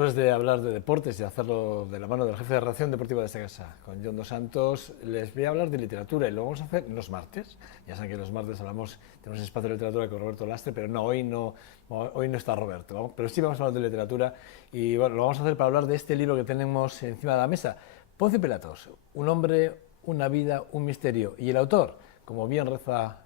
después de hablar de deportes y hacerlo de la mano del jefe de redacción deportiva de esta casa, con John Dos Santos, les voy a hablar de literatura y lo vamos a hacer los martes. Ya saben que los martes tenemos espacio de literatura con Roberto Lastre, pero hoy no está Roberto, ¿no? Pero sí vamos a hablar de literatura y bueno, lo vamos a hacer para hablar de este libro que tenemos encima de la mesa, Ponce Pilatos, un hombre, una vida, un misterio. Y el autor, como bien reza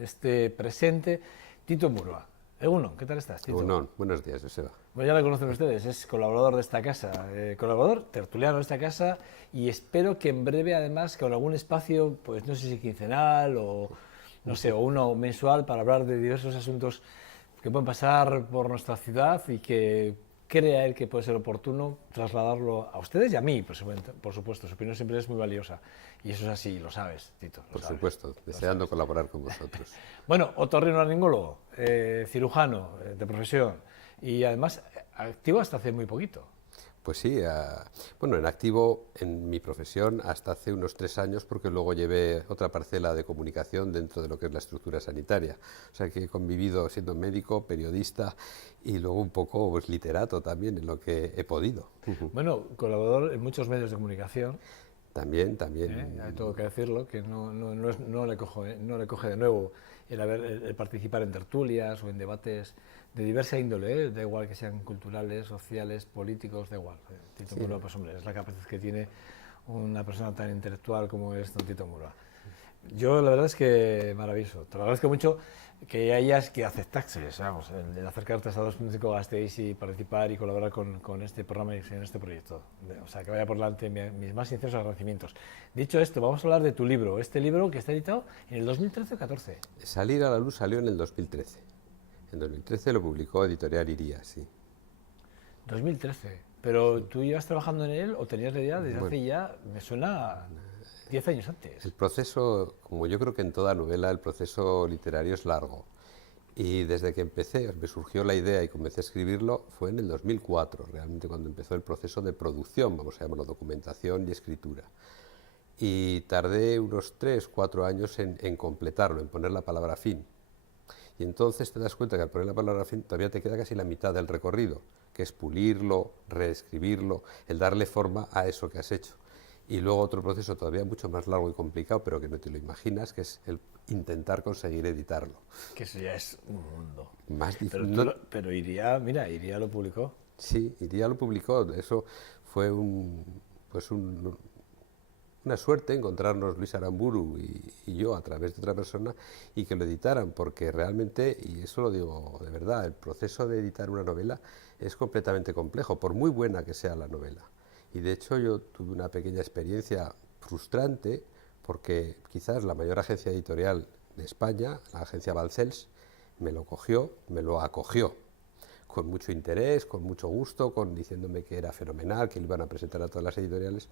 este presente, Tito Murua. Egunon, ¿qué tal estás, Tito? Egunon, buenos días, Joseba. Bueno, ya lo conocen ustedes, es colaborador de esta casa, colaborador, tertuliano de esta casa, y espero que en breve, además, con algún espacio, pues no sé si quincenal o, no sé, o uno mensual para hablar de diversos asuntos que pueden pasar por nuestra ciudad y que crea él que puede ser oportuno trasladarlo a ustedes y a mí, por supuesto. Su opinión siempre es muy valiosa. Y eso es así, lo sabes, Tito. Por supuesto, deseando colaborar con vosotros. Bueno, otorrinolaringólogo, cirujano de profesión y además activo hasta hace muy poquito. Pues sí, bueno, en activo en mi profesión hasta hace unos 3 años, porque luego llevé otra parcela de comunicación dentro de lo que es la estructura sanitaria. O sea que he convivido siendo médico, periodista y luego un poco pues, literato también en lo que he podido. Bueno, colaborador en muchos medios de comunicación. También. Tengo que decirlo, que no le coge de nuevo el participar en tertulias o en debates de diversa índole, da igual que sean culturales, sociales, políticos, da igual. Tito Murua, pues hombre, es la capacidad que tiene una persona tan intelectual como es don Tito Murua. Yo la verdad es que maravilloso, te lo agradezco mucho que hayas que aceptaste, vamos, el acercarte a Estado.5 Gasteiz y participar y colaborar con este programa y en este proyecto. O sea, que vaya por delante mis más sinceros agradecimientos. Dicho esto, vamos a hablar de tu libro, este libro que está editado en el 2013 o 14. Salir a la luz salió en el 2013. En 2013 lo publicó Editorial Iría, sí. 2013, pero tú ibas trabajando en él o tenías la idea desde hace ya, me suena 10 años antes. El proceso, como yo creo que en toda novela, el proceso literario es largo. Y desde que empecé, me surgió la idea y comencé a escribirlo, fue en el 2004, realmente cuando empezó el proceso de producción, vamos a llamarlo documentación y escritura. Y tardé unos 3, 4 años en completarlo, en poner la palabra fin. Y entonces te das cuenta que al poner la palabra fin todavía te queda casi la mitad del recorrido, que es pulirlo, reescribirlo, el darle forma a eso que has hecho. Y luego otro proceso todavía mucho más largo y complicado, pero que no te lo imaginas, que es el intentar conseguir editarlo. Que eso ya es un mundo. Más difícil. Pero Iría lo publicó. Sí, Iría lo publicó. Eso fue una suerte encontrarnos Luis Aramburu y yo a través de otra persona y que lo editaran, porque realmente, y eso lo digo de verdad, el proceso de editar una novela es completamente complejo, por muy buena que sea la novela. Y de hecho yo tuve una pequeña experiencia frustrante porque quizás la mayor agencia editorial de España, la agencia Balcells, me lo acogió con mucho interés, con mucho gusto, diciéndome que era fenomenal, que lo iban a presentar a todas las editoriales.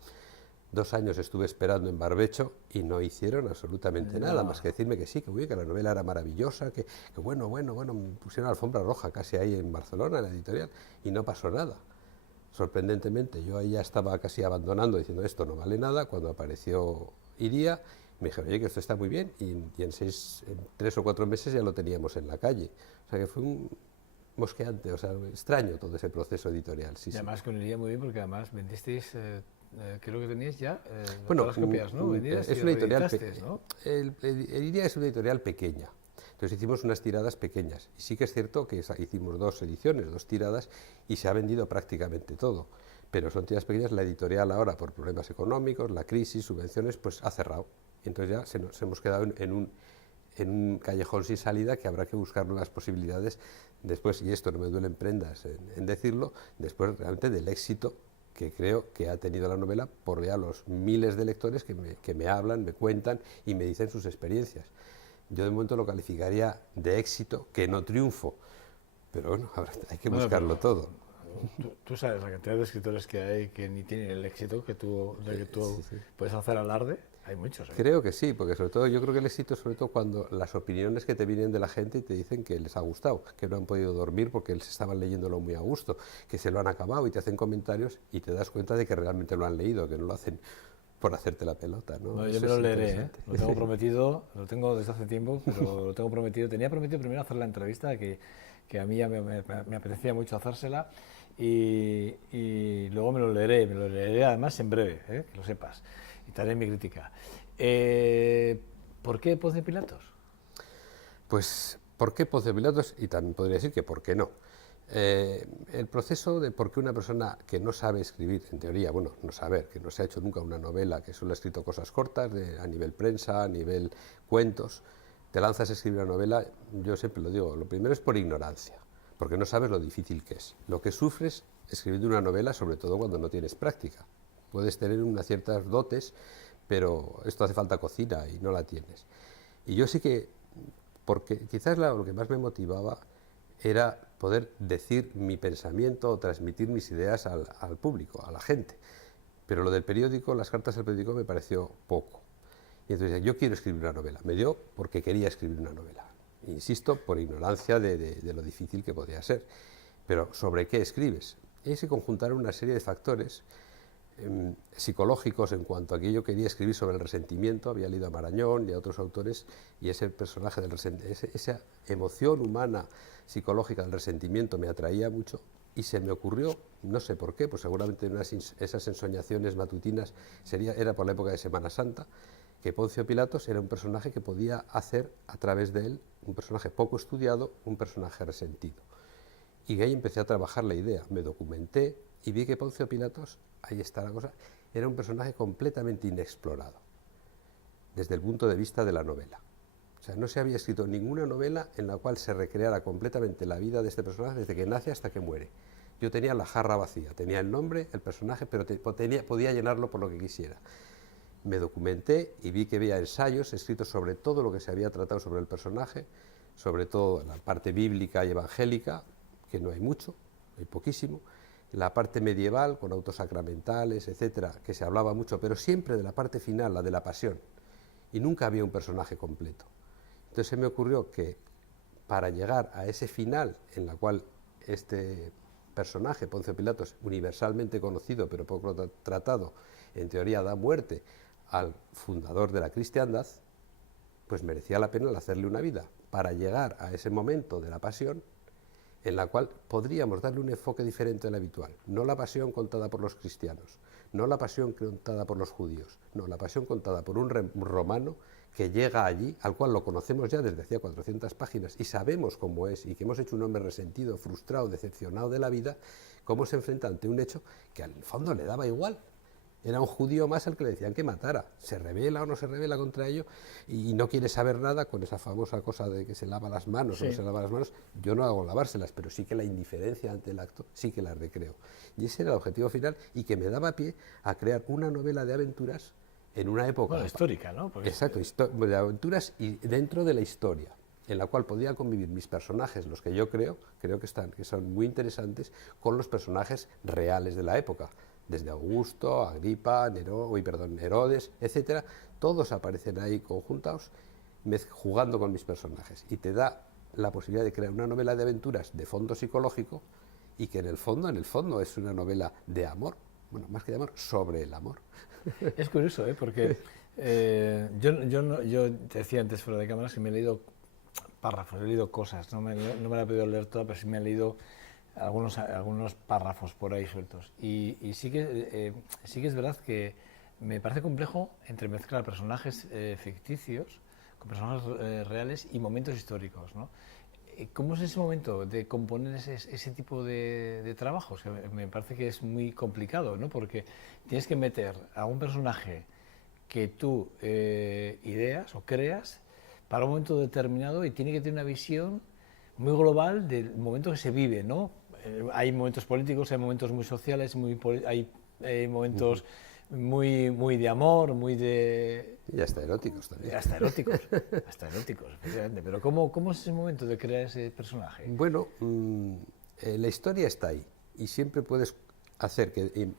2 años estuve esperando en barbecho y no hicieron absolutamente nada, más que decirme que sí, que la novela era maravillosa, que bueno, me pusieron la alfombra roja casi ahí en Barcelona, en la editorial, y no pasó nada. Sorprendentemente, yo ahí ya estaba casi abandonando, diciendo esto no vale nada, cuando apareció Iría, me dijeron, oye, que esto está muy bien, y en 3 o 4 meses ya lo teníamos en la calle. O sea que fue un mosqueante, o sea, extraño todo ese proceso editorial. Sí, y además con Iría muy bien, porque además vendisteis, creo que teníais ya bueno, todas las copias, ¿no? Es una editorial, ¿no? el Iría es una editorial pequeña. Entonces hicimos unas tiradas pequeñas y sí que es cierto que hicimos 2 ediciones, 2 tiradas y se ha vendido prácticamente todo, pero son tiradas pequeñas. La editorial ahora por problemas económicos, la crisis, subvenciones, pues ha cerrado. Entonces ya se hemos quedado en un callejón sin salida que habrá que buscar nuevas posibilidades después, y esto no me duelen prendas en decirlo, después realmente del éxito que creo que ha tenido la novela por ya los miles de lectores que me hablan, me cuentan y me dicen sus experiencias. Yo de momento lo calificaría de éxito, que no triunfo, pero bueno, hay que buscarlo todo. Tú sabes la cantidad de escritores que hay que ni tienen el éxito de que tú sí. Puedes hacer alarde. Hay muchos. Creo que sí, porque sobre todo yo creo que el éxito es sobre todo cuando las opiniones que te vienen de la gente y te dicen que les ha gustado, que no han podido dormir porque les estaban leyéndolo muy a gusto, que se lo han acabado y te hacen comentarios y te das cuenta de que realmente lo han leído, que no lo hacen por hacerte la pelota, ¿no? No, yo me lo leeré, lo tengo prometido, lo tengo desde hace tiempo, pero lo tengo prometido. Tenía prometido primero hacer la entrevista, que a mí ya me apetecía mucho hacérsela, y luego me lo leeré además en breve, que lo sepas, y te haré mi crítica. ¿Por qué Poncio Pilatos? Pues, ¿por qué Poncio Pilatos? Y también podría decir que ¿por qué no? El proceso de por qué una persona que no sabe escribir, en teoría, bueno, no saber, que no se ha hecho nunca una novela, que solo ha escrito cosas cortas, a nivel prensa, a nivel cuentos, te lanzas a escribir una novela, yo siempre lo digo, lo primero es por ignorancia, porque no sabes lo difícil que es. Lo que sufres escribiendo una novela, sobre todo cuando no tienes práctica. Puedes tener unas ciertas dotes, pero esto hace falta cocina y no la tienes. Y yo sí que, porque quizás lo que más me motivaba era poder decir mi pensamiento o transmitir mis ideas al público, a la gente. Pero lo del periódico, las cartas al periódico me pareció poco. Y entonces yo quiero escribir una novela. Me dio porque quería escribir una novela. Insisto, por ignorancia de lo difícil que podía ser. Pero ¿sobre qué escribes? Y se conjuntaron una serie de factores psicológicos en cuanto a que yo quería escribir sobre el resentimiento, había leído a Marañón y a otros autores, y ese personaje del esa emoción humana psicológica del resentimiento me atraía mucho, y se me ocurrió, no sé por qué, pues seguramente esas ensoñaciones matutinas era por la época de Semana Santa, que Poncio Pilatos era un personaje que podía hacer a través de él, un personaje poco estudiado, un personaje resentido. Y ahí empecé a trabajar la idea, me documenté y vi que Poncio Pilatos, ahí está la cosa, era un personaje completamente inexplorado, desde el punto de vista de la novela. O sea, no se había escrito ninguna novela en la cual se recreara completamente la vida de este personaje desde que nace hasta que muere. Yo tenía la jarra vacía, tenía el nombre, el personaje, pero podía llenarlo por lo que quisiera. Me documenté y vi que había ensayos escritos sobre todo lo que se había tratado sobre el personaje, sobre todo la parte bíblica y evangélica, que no hay mucho, hay poquísimo, la parte medieval con autos sacramentales, etcétera, que se hablaba mucho, pero siempre de la parte final, la de la pasión, y nunca había un personaje completo. Entonces se me ocurrió que para llegar a ese final en la cual este personaje, Poncio Pilatos, universalmente conocido pero poco tratado, en teoría da muerte al fundador de la cristiandad, pues merecía la pena hacerle una vida para llegar a ese momento de la pasión en la cual podríamos darle un enfoque diferente al habitual. No la pasión contada por los cristianos, no la pasión contada por los judíos, no, la pasión contada por un romano que llega allí, al cual lo conocemos ya desde hacía 400 páginas y sabemos cómo es, y que hemos hecho un hombre resentido, frustrado, decepcionado de la vida, cómo se enfrenta ante un hecho que al fondo le daba igual. Era un judío más al que le decían que matara. Se rebela o no se rebela contra ello y no quiere saber nada con esa famosa cosa de que se lava las manos o no se lava las manos. Yo no hago lavárselas, pero sí que la indiferencia ante el acto sí que la recreo. Y ese era el objetivo final y que me daba pie a crear una novela de aventuras en una época... Bueno, histórica, ¿no? Porque exacto, de aventuras y dentro de la historia, en la cual podía convivir mis personajes, los que yo creo que son muy interesantes, con los personajes reales de la época. Desde Augusto, Agripa, Herodes, etcétera, todos aparecen ahí conjuntados, jugando con mis personajes. Y te da la posibilidad de crear una novela de aventuras de fondo psicológico y que en el fondo es una novela de amor, bueno, más que de amor, sobre el amor. es curioso, porque yo te decía antes fuera de cámaras que me he leído párrafos, he leído cosas, no me la he podido leer toda, pero sí me he leído algunos párrafos por ahí sueltos. Y sí que es verdad que me parece complejo entremezclar personajes ficticios con personajes reales y momentos históricos, ¿no? ¿Cómo es ese momento de componer ese tipo de trabajos? Me parece que es muy complicado, ¿no? Porque tienes que meter a un personaje que tú ideas o creas para un momento determinado y tiene que tener una visión muy global del momento que se vive, ¿no? Hay momentos políticos, hay momentos muy sociales, hay momentos muy de amor, muy de... Y hasta eróticos también. Hasta eróticos, efectivamente. Pero ¿cómo es ese momento de crear ese personaje? Bueno, la historia está ahí y siempre puedes hacer que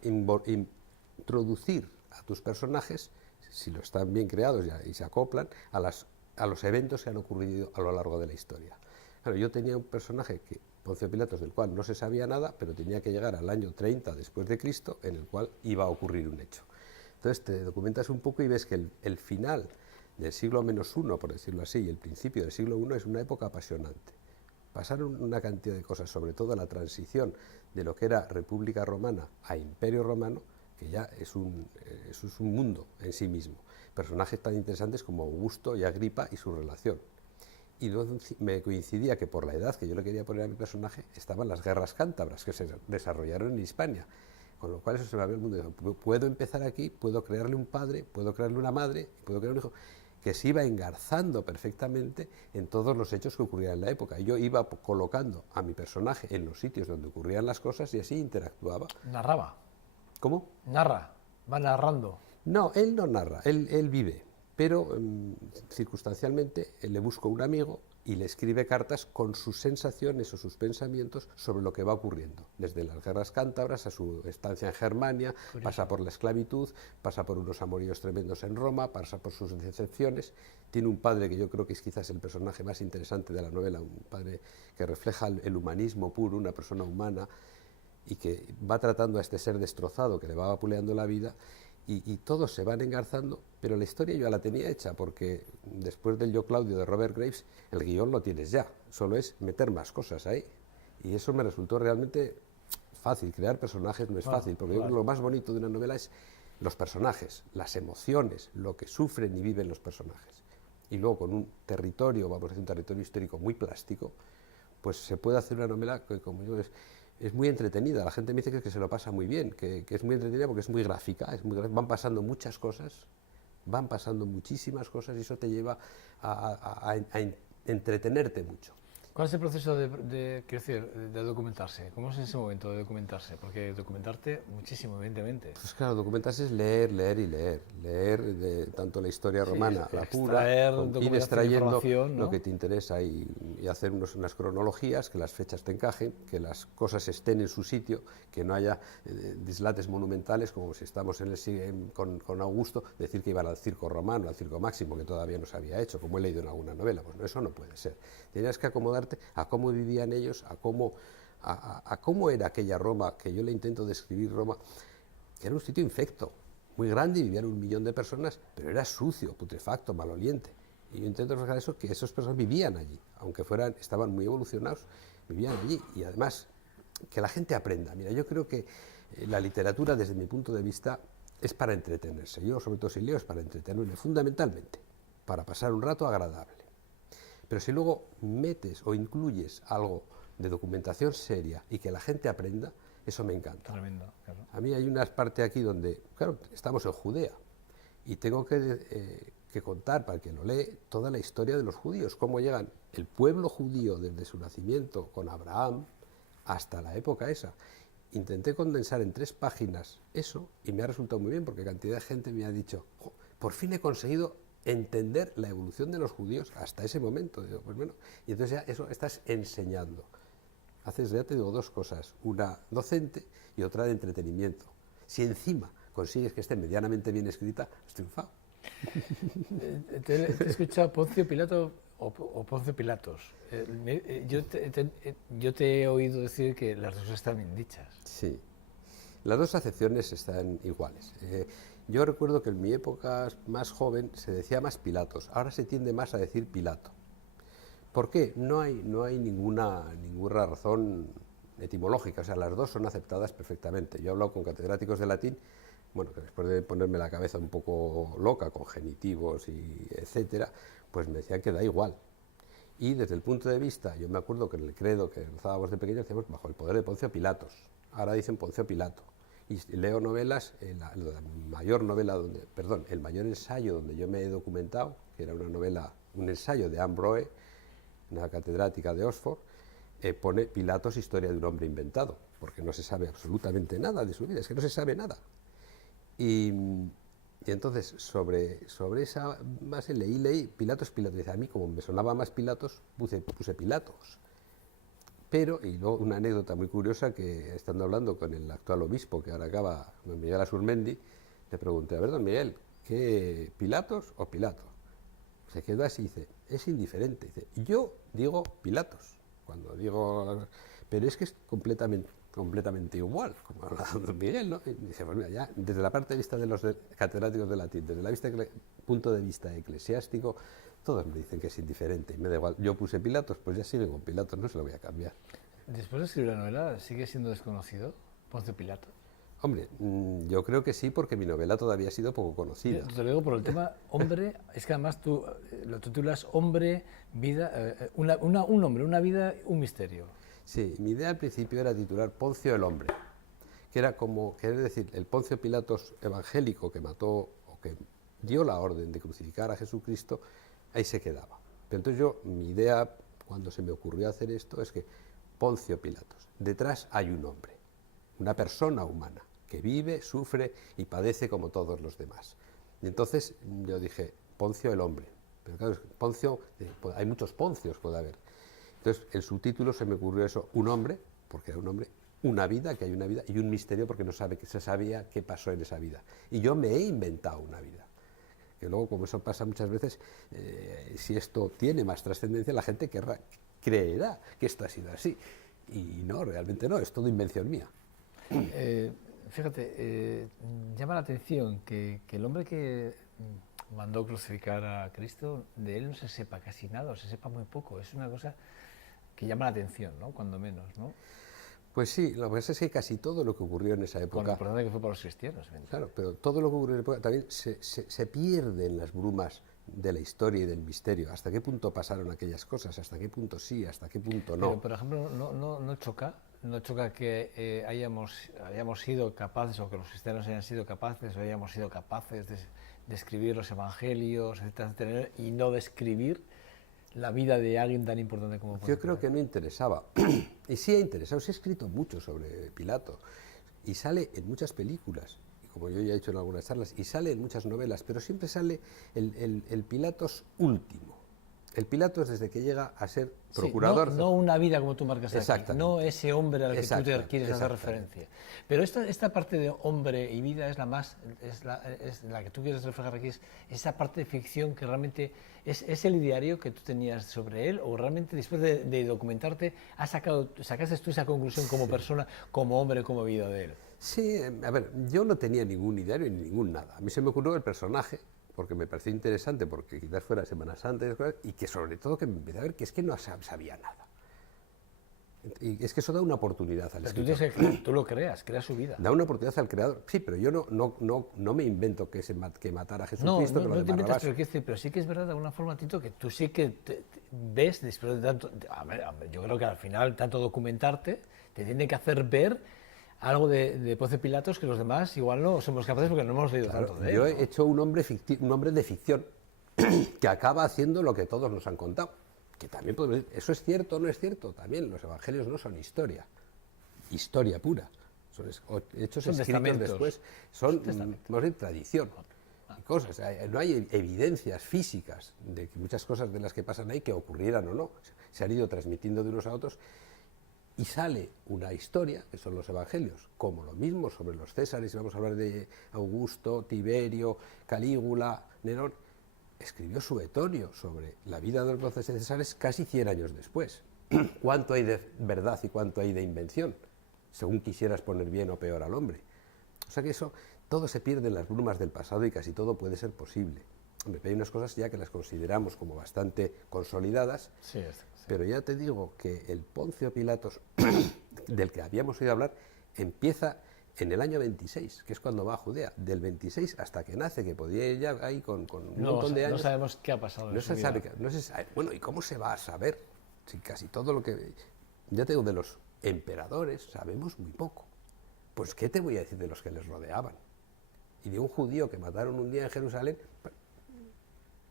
introducir a tus personajes, si lo están bien creados y se acoplan, a los eventos que han ocurrido a lo largo de la historia. Claro, yo tenía un personaje, Poncio Pilatos, del cual no se sabía nada, pero tenía que llegar al año 30 después de Cristo, en el cual iba a ocurrir un hecho. Entonces te documentas un poco y ves que el final del siglo -1, por decirlo así, y el principio del siglo I es una época apasionante pasaron una cantidad de cosas, sobre todo la transición de lo que era República Romana a Imperio Romano, que ya es un mundo en sí mismo. Personajes tan interesantes como Augusto y Agripa y su relación. Y luego me coincidía que por la edad que yo le quería poner a mi personaje estaban las guerras cántabras que se desarrollaron en Hispania, con lo cual eso se me abrió el mundo. Puedo empezar aquí, puedo crearle un padre, puedo crearle una madre, puedo crear un hijo, que se iba engarzando perfectamente en todos los hechos que ocurrían en la época. Yo iba colocando a mi personaje en los sitios donde ocurrían las cosas y así interactuaba. Narraba. ¿Cómo? Narra, va narrando. No, él no narra, él vive, pero circunstancialmente le busco un amigo y le escribe cartas con sus sensaciones o sus pensamientos sobre lo que va ocurriendo, desde las guerras cántabras a su estancia en Germania, pasa por la esclavitud, pasa por unos amoríos tremendos en Roma, pasa por sus decepciones. Tiene un padre que yo creo que es quizás el personaje más interesante de la novela, un padre que refleja el humanismo puro, una persona humana, y que va tratando a este ser destrozado que le va vapuleando la vida, y todos se van engarzando, pero la historia yo ya la tenía hecha, porque después del Yo Claudio de Robert Graves, el guión lo tienes ya, solo es meter más cosas ahí, y eso me resultó realmente fácil. Crear personajes no es fácil, porque yo creo que lo más bonito de una novela es los personajes, las emociones, lo que sufren y viven los personajes, y luego con un territorio, vamos a decir un territorio histórico muy plástico, pues se puede hacer una novela que, como digo, es muy entretenida. La gente me dice que se lo pasa muy bien, que es muy entretenida porque es muy gráfica, van pasando muchas cosas, van pasando muchísimas cosas, y eso te lleva a entretenerte mucho. ¿Cuál es el proceso quiero decir, de documentarse? ¿Cómo es ese momento de documentarse? Porque documentarte muchísimo, evidentemente. Pues claro, documentarse es leer, leer y leer. Leer de tanto la historia romana, la pura, ir extrayendo lo que te interesa y hacer unas cronologías, que las fechas te encajen, que las cosas estén en su sitio, que no haya dislates monumentales, como si estamos con Augusto, decir que iban al circo romano, al circo Máximo, que todavía no se había hecho, como he leído en alguna novela. Pues no, eso no puede ser. Tenías que acomodarte a cómo vivían ellos, a cómo era aquella Roma, que yo le intento describir Roma, que era un sitio infecto, muy grande, y vivían 1 millón de personas, pero era sucio, putrefacto, maloliente. Y yo intento reflejar eso, que esas personas vivían allí, aunque estaban muy evolucionados, vivían allí. Y además, que la gente aprenda. Mira, yo creo que la literatura, desde mi punto de vista, es para entretenerse. Yo, sobre todo si leo, es para entretenerme, fundamentalmente, para pasar un rato agradable. Pero si luego metes o incluyes algo de documentación seria y que la gente aprenda, eso me encanta. Tremendo, claro. A mí hay una parte aquí donde, claro, estamos en Judea y tengo que contar, para el que lo lee, toda la historia de los judíos, cómo llegan el pueblo judío desde su nacimiento con Abraham hasta la época esa. Intenté condensar en 3 páginas eso y me ha resultado muy bien, porque cantidad de gente me ha dicho, por fin he conseguido entender la evolución de los judíos hasta ese momento. Digo, pues bueno, y entonces ya eso estás enseñando. Haces, ya te digo, 2 cosas, una docente y otra de entretenimiento. Si encima consigues que esté medianamente bien escrita, has triunfado. Te he escuchado Poncio Pilato o Poncio Pilatos. Yo te he oído decir que las dos están bien dichas. Sí, las 2 acepciones están iguales. Yo recuerdo que en mi época más joven se decía más Pilatos, ahora se tiende más a decir Pilato. ¿Por qué? No hay ninguna razón etimológica, o sea, las 2 son aceptadas perfectamente. Yo he hablado con catedráticos de latín, bueno, que después de ponerme la cabeza un poco loca con genitivos y etcétera, pues me decían que da igual. Y desde el punto de vista, yo me acuerdo que en el credo que rezábamos de pequeños decíamos bajo el poder de Poncio Pilatos, ahora dicen Poncio Pilato. Y leo novelas, la mayor novela el mayor ensayo donde yo me he documentado, que era un ensayo de Anne Broe, una catedrática de Oxford, pone Pilatos, historia de un hombre inventado, porque no se sabe absolutamente nada de su vida, es que no se sabe nada. Y entonces, sobre esa base leí Pilatos. Y a mí, como me sonaba más Pilatos, puse Pilatos. Pero, y luego una anécdota muy curiosa, que estando hablando con el actual obispo, que ahora acaba, don Miguel Asurmendi, le pregunté, a ver, don Miguel, ¿qué, Pilatos o Pilato? Se quedó así y dice, es indiferente. Dice, yo digo Pilatos, cuando digo, pero es que es completamente igual, como habla don Miguel, ¿no? Y dice, pues mira, ya, desde la parte de vista de los catedráticos de latín, desde el punto de vista eclesiástico, Todos me dicen que es indiferente y me da igual. Yo puse Pilatos, pues ya sigue con Pilatos, no se lo voy a cambiar. Después de escribir la novela, ¿sigue siendo desconocido Poncio Pilato? Hombre, yo creo que sí, porque mi novela todavía ha sido poco conocida. Te lo digo por el tema hombre, es que además tú lo titulas Hombre, vida, un hombre, una vida, un misterio. Sí, mi idea al principio era titular Poncio el hombre, que era como, querer decir, el Poncio Pilatos evangélico que mató o que dio la orden de crucificar a Jesucristo, ahí se quedaba. Pero entonces mi idea, cuando se me ocurrió hacer esto, es que Poncio Pilatos, detrás hay un hombre, una persona humana, que vive, sufre y padece como todos los demás. Y entonces yo dije, Poncio el hombre. Pero claro, Poncio, hay muchos Poncios, puede haber. Entonces el subtítulo se me ocurrió eso, un hombre, porque era un hombre, una vida, que hay una vida, y un misterio porque no se sabía qué pasó en esa vida. Y yo me he inventado una vida. Que luego, como eso pasa muchas veces, si esto tiene más trascendencia, la gente creerá que esto ha sido así. Y no, realmente no, es todo invención mía. Fíjate, llama la atención que el hombre que mandó crucificar a Cristo, de él no se sepa casi nada, o se sepa muy poco. Es una cosa que llama la atención, ¿no? Cuando menos, ¿no? Pues sí, lo que pasa es que casi todo lo que ocurrió en esa época... Con lo importante que fue para los cristianos. Claro, pero todo lo que ocurrió en esa época también se pierde en las brumas de la historia y del misterio. ¿Hasta qué punto pasaron aquellas cosas? ¿Hasta qué punto sí? ¿Hasta qué punto no? Pero, por ejemplo, no choca que hayamos sido capaces, o que los cristianos hayan sido capaces, o hayamos sido capaces de escribir los evangelios, etcétera, y no de escribir la vida de alguien tan importante como Poncio Yo creo que no interesaba. Y sí ha interesado, se ha escrito mucho sobre Pilato, y sale en muchas películas, y como yo ya he dicho en algunas charlas, y sale en muchas novelas, pero siempre sale el Pilatos último. El Pilatos desde que llega a ser procurador. Sí, no una vida como tú marcas aquí, no ese hombre al que tú te quieres hacer referencia. Pero esta parte de hombre y vida es la que tú quieres reflejar aquí, es esa parte de ficción que realmente es el ideario que tú tenías sobre él, o realmente después de documentarte sacaste tú esa conclusión como persona, como hombre, como vida de él. Sí, a ver, yo no tenía ningún ideario ni ningún nada. A mí se me ocurrió el personaje, porque me pareció interesante, porque quizás fuera Semana Santa y que sobre todo que me empecé a ver que es que no sabía nada. Y es que eso da una oportunidad al escritor. Tú lo creas su vida. Da una oportunidad al creador. Sí, pero yo no me invento que matara a Jesucristo. No te inventas, pero sí que es verdad de alguna forma, Tito, que tú sí que ves, después de tanto... A ver, yo creo que al final, tanto documentarte, te tiene que hacer ver algo de Poncio Pilatos que los demás igual no somos capaces porque no hemos leído tanto de él. Yo he hecho un hombre de ficción que acaba haciendo lo que todos nos han contado. Que también podemos decir, ¿eso es cierto o no es cierto? También los evangelios no son historia pura. Son hechos escritos después, son más bien tradición. Y cosas. No hay evidencias físicas de que muchas cosas de las que pasan ahí que ocurrieran o no. Se han ido transmitiendo de unos a otros. Y sale una historia, que son los evangelios, como lo mismo sobre los Césares, y vamos a hablar de Augusto, Tiberio, Calígula, Nerón. Escribió Suetonio sobre la vida de los Césares casi 100 años después. ¿Cuánto hay de verdad y cuánto hay de invención? Según quisieras poner bien o peor al hombre. O sea que eso, todo se pierde en las brumas del pasado y casi todo puede ser posible. Hombre, hay unas cosas ya que las consideramos como bastante consolidadas, sí. Pero ya te digo que el Poncio Pilatos, del que habíamos oído hablar, empieza en el año 26, que es cuando va a Judea. Del 26 hasta que nace, que podía ir ya ahí con un montón de años. No sabemos qué ha pasado en su vida. No se sabe. Bueno, ¿y cómo se va a saber? Si casi todo lo que... Ya te digo, de los emperadores sabemos muy poco. Pues, ¿qué te voy a decir de los que les rodeaban? Y de un judío que mataron un día en Jerusalén,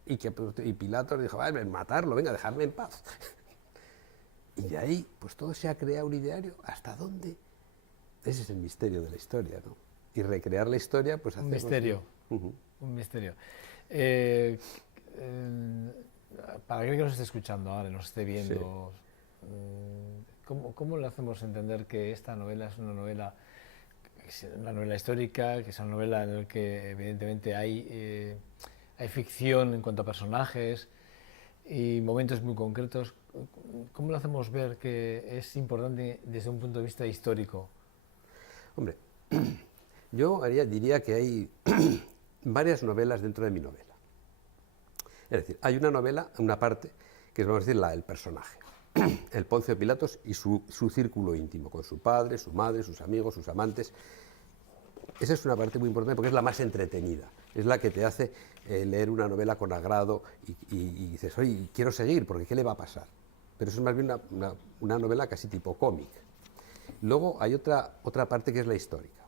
y Pilatos dijo, matarlo, venga, dejadme en paz. Y de ahí, pues todo se ha creado un ideario. ¿Hasta dónde? Ese es el misterio de la historia, ¿no? Y recrear la historia, pues... Un misterio. Un misterio. Para aquel que nos esté escuchando ahora, nos esté viendo, sí. ¿Cómo le hacemos entender que esta novela es una novela histórica, que es una novela en la que evidentemente hay ficción en cuanto a personajes y momentos muy concretos? ¿Cómo le hacemos ver que es importante desde un punto de vista histórico? Hombre, yo diría que hay varias novelas dentro de mi novela. Es decir, hay una novela, una parte, que es, vamos a decir, la del personaje. El Poncio Pilatos y su círculo íntimo, con su padre, su madre, sus amigos, sus amantes. Esa es una parte muy importante porque es la más entretenida, es la que te hace leer una novela con agrado y dices, oye, quiero seguir, porque ¿qué le va a pasar? Pero eso es más bien una novela casi tipo cómic. Luego hay otra parte que es la histórica.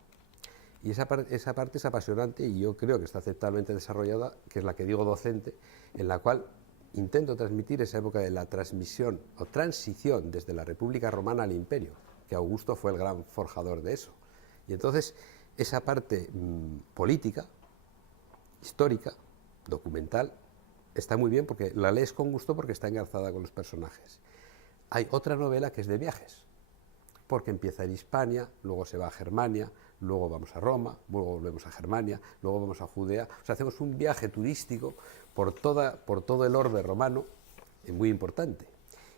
Y esa parte es apasionante y yo creo que está aceptablemente desarrollada, que es la que digo docente, en la cual intento transmitir esa época de la transmisión o transición desde la República Romana al Imperio, que Augusto fue el gran forjador de eso. Y entonces esa parte política, histórica, documental, está muy bien porque la lees con gusto porque está engarzada con los personajes. Hay otra novela que es de viajes, porque empieza en Hispania, luego se va a Germania, luego vamos a Roma, luego volvemos a Germania, luego vamos a Judea. O sea, hacemos un viaje turístico por todo el orbe romano, muy importante.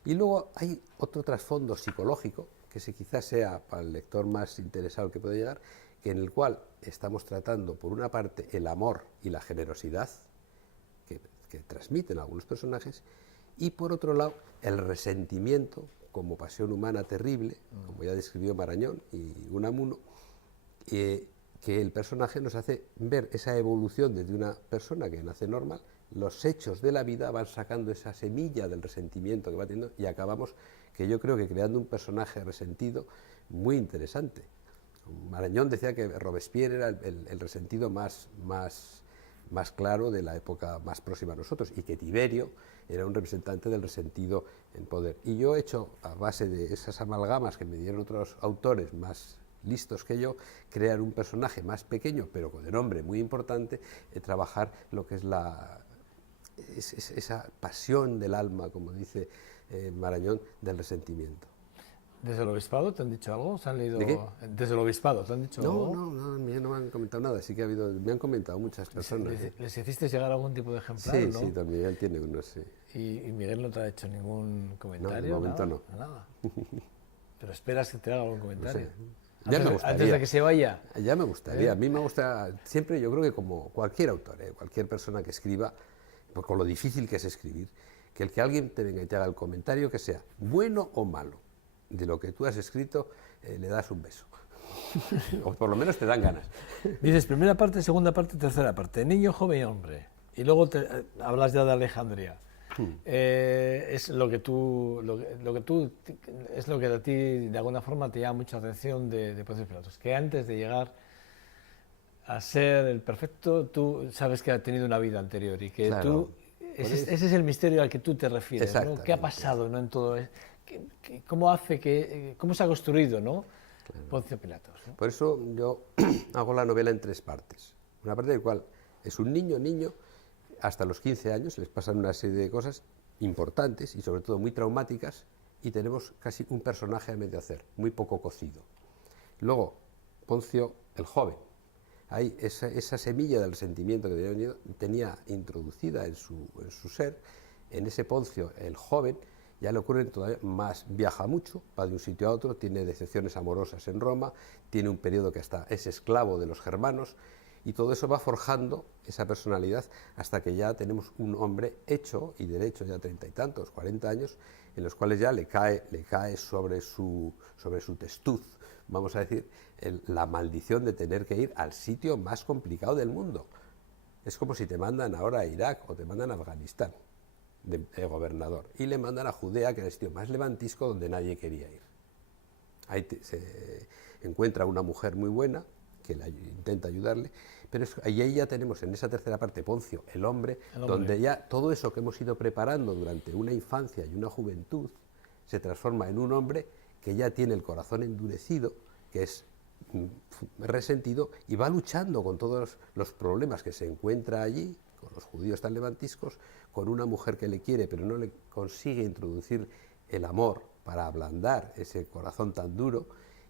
Y luego hay otro trasfondo psicológico, que quizás sea para el lector más interesado que puede llegar, en el cual estamos tratando, por una parte, el amor y la generosidad que transmiten algunos personajes, y por otro lado, el resentimiento como pasión humana terrible, como ya describió Marañón y Unamuno, que el personaje nos hace ver esa evolución desde una persona que nace normal, los hechos de la vida van sacando esa semilla del resentimiento que va teniendo y acabamos, que yo creo que creando un personaje resentido muy interesante. Marañón decía que Robespierre era el resentido más claro de la época más próxima a nosotros y que Tiberio era un representante del resentido en poder. Y yo he hecho, a base de esas amalgamas que me dieron otros autores más listos que yo, crear un personaje más pequeño, pero con el nombre muy importante, trabajar lo que es esa pasión del alma, como dice Marañón, del resentimiento. ¿Desde el obispado te han dicho algo? ¿Se han leído? ¿De qué? ¿Desde el obispado te han dicho algo? No, me han comentado nada, sí que me han comentado muchas personas. ¿Les hiciste llegar algún tipo de ejemplar? Sí, ¿no? sí, don Miguel tiene uno, sí. ¿Y Miguel no te ha hecho ningún comentario? No, de momento nada, no. Nada. ¿Pero esperas que te haga algún comentario? No sé. Ya me gustaría. Antes de que se vaya. Ya me gustaría. A mí me gusta, siempre yo creo que como cualquier autor, cualquier persona que escriba, pues con lo difícil que es escribir, que alguien te venga y te haga el comentario que sea bueno o malo de lo que tú has escrito, le das un beso. O por lo menos te dan ganas. Dices primera parte, segunda parte, tercera parte. Niño, joven y hombre. Y luego hablas ya de Alejandría. Es lo que es lo que a ti de alguna forma te llama mucha atención de Poncio Pilatos, que antes de llegar a ser el perfecto, tú sabes que ha tenido una vida anterior y que claro, ese es el misterio al que tú te refieres, ¿no? ¿Qué ha pasado, ¿no? En todo cómo se ha construido, ¿no? Claro. Poncio Pilatos, ¿no? Por eso yo hago la novela en tres partes. Una parte del cual es un niño, hasta los 15 años, les pasan una serie de cosas importantes y sobre todo muy traumáticas y tenemos casi un personaje a medio hacer, muy poco cocido. Luego, Poncio el joven. Hay esa semilla del resentimiento que tenía introducida en su ser, en ese Poncio el joven, ya le ocurren todavía más, viaja mucho, va de un sitio a otro, tiene decepciones amorosas en Roma, tiene un periodo que hasta es esclavo de los germanos, y todo eso va forjando esa personalidad hasta que ya tenemos un hombre hecho y derecho, ya 30 y tantos, 40 años, en los cuales ya le cae sobre su testuz, vamos a decir, la maldición de tener que ir al sitio más complicado del mundo. Es como si te mandan ahora a Irak o te mandan a Afganistán de gobernador y le mandan a Judea, que era el sitio más levantisco donde nadie quería ir. Ahí se encuentra una mujer muy buena que intenta ayudarle, pero ahí ya tenemos en esa tercera parte Poncio, el hombre, donde ya todo eso que hemos ido preparando durante una infancia y una juventud se transforma en un hombre que ya tiene el corazón endurecido, que es resentido y va luchando con todos los problemas que se encuentra allí, con los judíos tan levantiscos, con una mujer que le quiere pero no le consigue introducir el amor para ablandar ese corazón tan duro,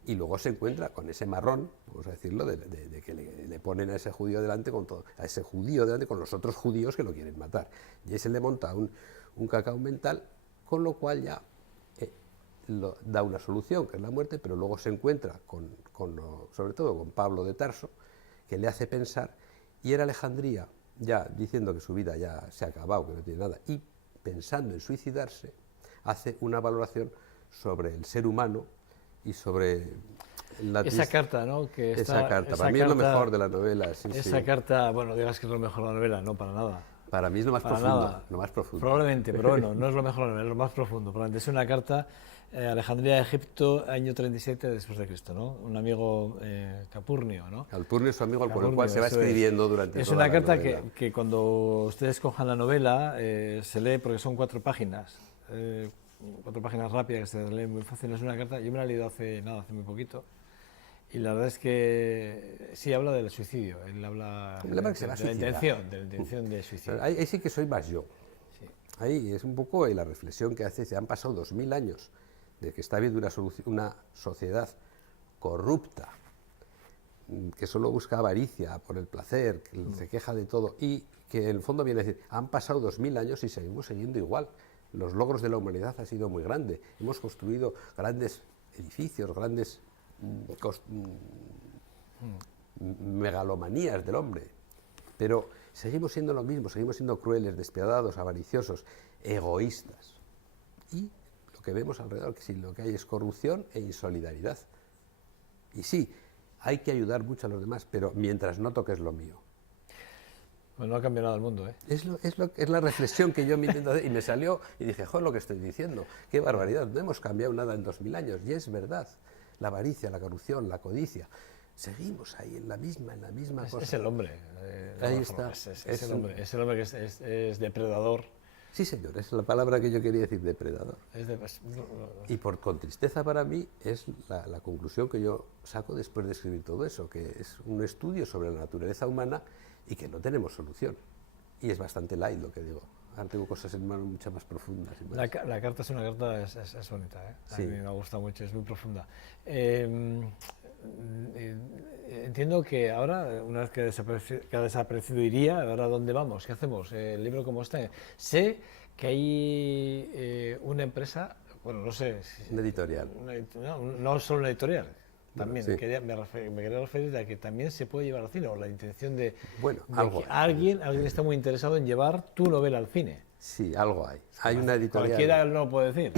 y luego se encuentra con ese marrón, vamos a decirlo, de que le ponen a ese judío delante con los otros judíos que lo quieren matar. Y ahí se le monta un cacao mental, con lo cual ya da una solución, que es la muerte, pero luego se encuentra sobre todo con Pablo de Tarso, que le hace pensar, y en Alejandría ya diciendo que su vida ya se ha acabado, que no tiene nada, y pensando en suicidarse, hace una valoración sobre el ser humano y sobre la esa carta, ¿no? Que esa carta, para mí es lo mejor de la novela. Sí, esa carta, bueno, digas que es lo mejor de la novela, no, para nada. Para mí es lo más profundo, lo más profundo. Probablemente, pero bueno, no es lo mejor de la novela, es lo más profundo. Probablemente es una carta, Alejandría de Egipto, año 37 después de Cristo, ¿no? Un amigo Calpurnio, ¿no? Calpurnio es su amigo con el cual se va escribiendo durante toda la novela. Es una carta que cuando ustedes cojan la novela se lee porque son 4 páginas. 4 páginas rápidas que se leen muy fácil. Es una carta, yo me la he leído hace muy poquito. Y la verdad es que sí habla del suicidio, él habla de la intención de suicidio. Ahí sí que soy más yo. Sí. Ahí es un poco la reflexión que hace, se han pasado 2000 años de que está habiendo una sociedad corrupta, que solo busca avaricia por el placer, que se queja de todo, y que en el fondo viene a decir, han pasado 2000 años y seguimos siguiendo igual. Los logros de la humanidad han sido muy grandes, hemos construido grandes edificios, grandes megalomanías del hombre, pero seguimos siendo lo mismo, seguimos siendo crueles, despiadados, avariciosos, egoístas. Y lo que vemos alrededor, que sí, lo que hay es corrupción e insolidaridad. Y sí, hay que ayudar mucho a los demás, pero mientras no toques lo mío. Bueno, no ha cambiado nada el mundo, ¿eh? Es la reflexión que yo me intento hacer, y me salió y dije, joder, lo que estoy diciendo, qué barbaridad, no hemos cambiado nada en 2000 años, y es verdad. La avaricia, la corrupción, la codicia, seguimos ahí en la misma cosa. Es el hombre. Ahí está. Es el hombre que es depredador. Sí, señor, es la palabra que yo quería decir, depredador. Y con tristeza para mí es la conclusión que yo saco después de escribir todo eso, que es un estudio sobre la naturaleza humana y que no tenemos solución. Y es bastante light lo que digo. Ahora tengo cosas en mano mucho más profundas. La carta es una carta, es bonita, ¿eh? A sí. mí me gusta mucho, es muy profunda. Entiendo que ahora, una vez que ha desaparecido Iría, ¿ahora dónde vamos? ¿Qué hacemos? ¿El libro cómo está? Sé que hay una empresa, bueno, no sé... Una editorial. No solo una editorial. También sí. me quería referir a que también se puede llevar al cine, o la intención de, algo que alguien está muy interesado en llevar tu novela al cine. Sí, algo hay. Hay una editorial. Cualquiera no lo puede decir.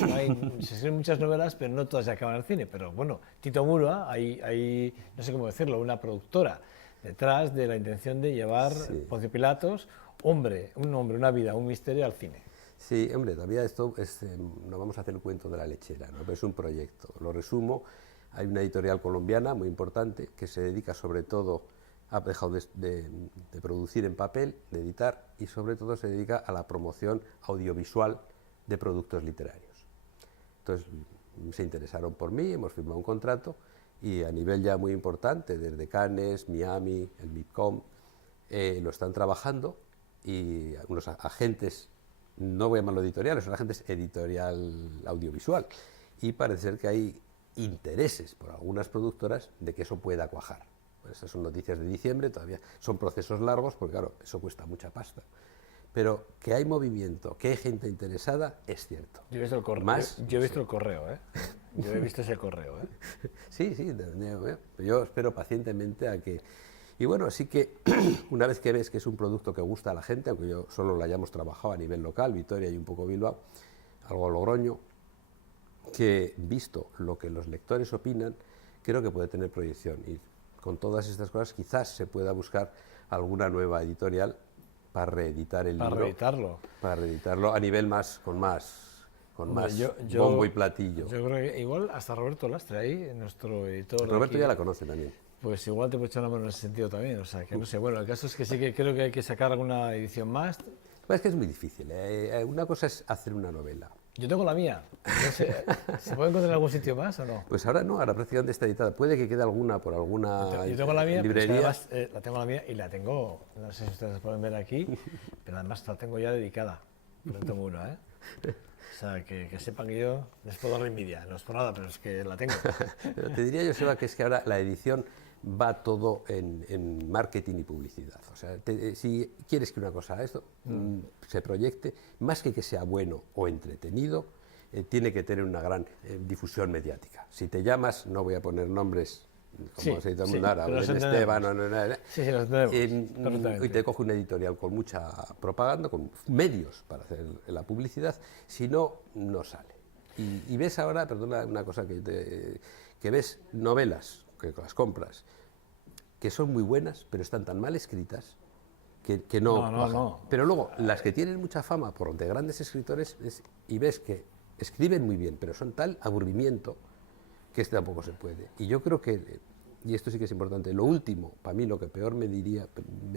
Se escriben muchas novelas, pero no todas se acaban al cine. Pero bueno, Tito Muro, hay, no sé cómo decirlo, una productora detrás de la intención de llevar Poncio Pilatos, un hombre, una vida, un misterio al cine. Sí, hombre, todavía esto no vamos a hacer el cuento de la lechera, ¿no? Pero es un proyecto. Lo resumo. Hay una editorial colombiana muy importante que se dedica sobre todo, ha dejado de producir en papel, de editar, y sobre todo se dedica a la promoción audiovisual de productos literarios. Entonces se interesaron por mí, hemos firmado un contrato y a nivel ya muy importante, desde Cannes, Miami, el MIPCOM, lo están trabajando, y unos agentes, no voy a llamarlo editoriales, son agentes editorial audiovisual, y parece ser que hay intereses por algunas productoras de que eso pueda cuajar. Pues esas son noticias de diciembre, todavía son procesos largos, porque claro, eso cuesta mucha pasta. Pero que hay movimiento, que hay gente interesada, es cierto. Yo he visto el correo, yo he visto el correo, ¿eh? Yo he visto ese correo, ¿eh? Sí, yo espero pacientemente a que... Y bueno, así que una vez que ves que es un producto que gusta a la gente, aunque yo solo lo hayamos trabajado a nivel local, Vitoria y un poco Bilbao, algo a Logroño, que visto lo que los lectores opinan, creo que puede tener proyección, y con todas estas cosas quizás se pueda buscar alguna nueva editorial para reeditar el libro. Para reeditarlo a nivel con más bombo y platillo. Yo creo que igual hasta Roberto Lastre ahí, nuestro editor. Roberto ya la conoce también. Pues igual te puede echar una mano en ese sentido también, o sea, que no sé, bueno, el caso es que sí que creo que hay que sacar alguna edición más. Pues es que es muy difícil, una cosa es hacer una novela. Yo tengo la mía, no sé, ¿se puede encontrar en algún sitio más o no? Pues ahora no, ahora prácticamente está editada, puede que quede alguna por alguna yo tengo la mía, librería. Además, la tengo la mía y la tengo, no sé si ustedes pueden ver aquí, pero además la tengo ya dedicada, no tengo una, ¿eh? O sea, que sepan que yo les puedo dar envidia, no es por nada, pero es que la tengo. Te diría yo, Seba, que es que ahora la edición va todo en marketing y publicidad. O sea, si quieres que una cosa se proyecte, más que sea bueno o entretenido, tiene que tener una gran difusión mediática. Si te llamas, no voy a poner nombres como Sí, se dice sí, ahora, pero nos Belén entendemos. Esteban, Sí, sí, nos entendemos perfectamente. y te coge un editorial con mucha propaganda, con medios para hacer la publicidad, si no, no sale. Y ves ahora, perdona, una cosa que ves novelas, que las compras, que son muy buenas, pero están tan mal escritas que no, No, bajan. no. Pero luego, las que tienen mucha fama por de grandes escritores, y ves que escriben muy bien, pero son tal aburrimiento que tampoco se puede. Y yo creo que, y esto sí que es importante, lo último, para mí lo que peor me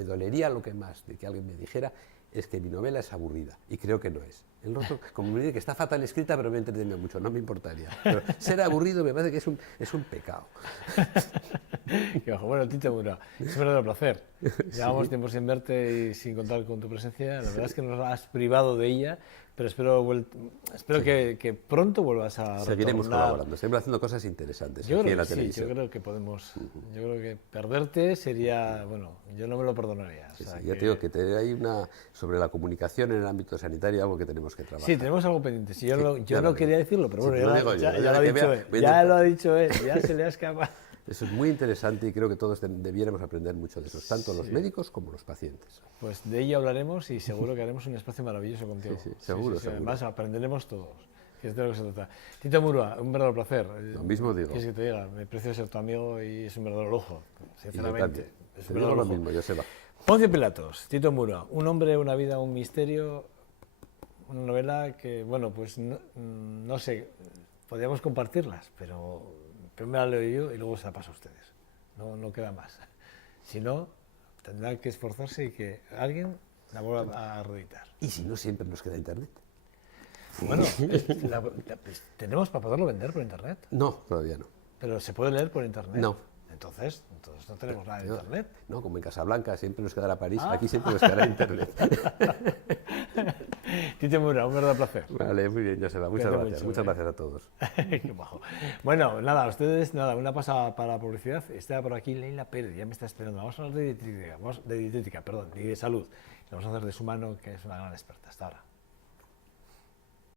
dolería lo que más de que alguien me dijera, es que mi novela es aburrida, y creo que no es. El otro, como me dice que está fatal escrita, pero me entretiene mucho, no me importaría. Pero ser aburrido me parece que es un pecado. Y ojo, bueno, Tito Mura, es un verdadero placer. Llevamos Sí. tiempo sin verte y sin contar con tu presencia. La verdad es que nos has privado de ella, pero espero que pronto vuelvas a Seguiremos retornar. colaborando, seguimos haciendo cosas interesantes Yo aquí creo en la que sí, televisión. yo creo que podemos. Yo creo que perderte sería, bueno, yo no me lo perdonaría. O Sí, sea sí, ya te digo que hay una sobre la comunicación en el ámbito sanitario, algo que tenemos que trabajar. sí, tenemos algo pendiente. Sí, yo ya no lo quería digo. decirlo, pero Sí, bueno, te lo digo yo, ya lo ha que dicho voy él. a Ya intentar. lo ha dicho él, ya se le ha escapado. Eso es muy interesante y creo que todos debiéramos aprender mucho de eso, tanto los médicos como los pacientes. Pues de ello hablaremos y seguro que haremos un espacio maravilloso contigo. Sí, seguro, seguro. Además, aprenderemos todos, que es de lo que se trata. Tito Murua, un verdadero placer. Lo mismo digo. ¿Qué es que te diga? Me precio ser tu amigo y es un verdadero lujo, sinceramente. Es Te un digo verdadero lo lujo. mismo, Joseba. Poncio Pilatos, Tito Murua, un hombre, una vida, un misterio, una novela que, bueno, pues no sé, podríamos compartirlas, pero primero la leo yo y luego se la paso a ustedes. No queda más. Si no, tendrá que esforzarse y que alguien la vuelva a reeditar. Y si no, siempre nos queda internet. Bueno, pues, tenemos para poderlo vender por internet, No, todavía no. pero se puede leer por internet. No. Entonces no tenemos nada de internet. No, como en Casablanca siempre nos quedará París, Ah. aquí siempre nos quedará internet. Tito Mura, un verdadero placer. Vale, muy bien, Joseba, muchas Cuídate gracias. mucho, Muchas gracias a todos. Qué majo. Bueno, nada, a ustedes, nada, una pasada para la publicidad. Está por aquí Leila Pérez, ya me está esperando. Vamos a hablar de dietética, perdón, y de salud. Vamos a hacer de su mano, que es una gran experta. Hasta ahora.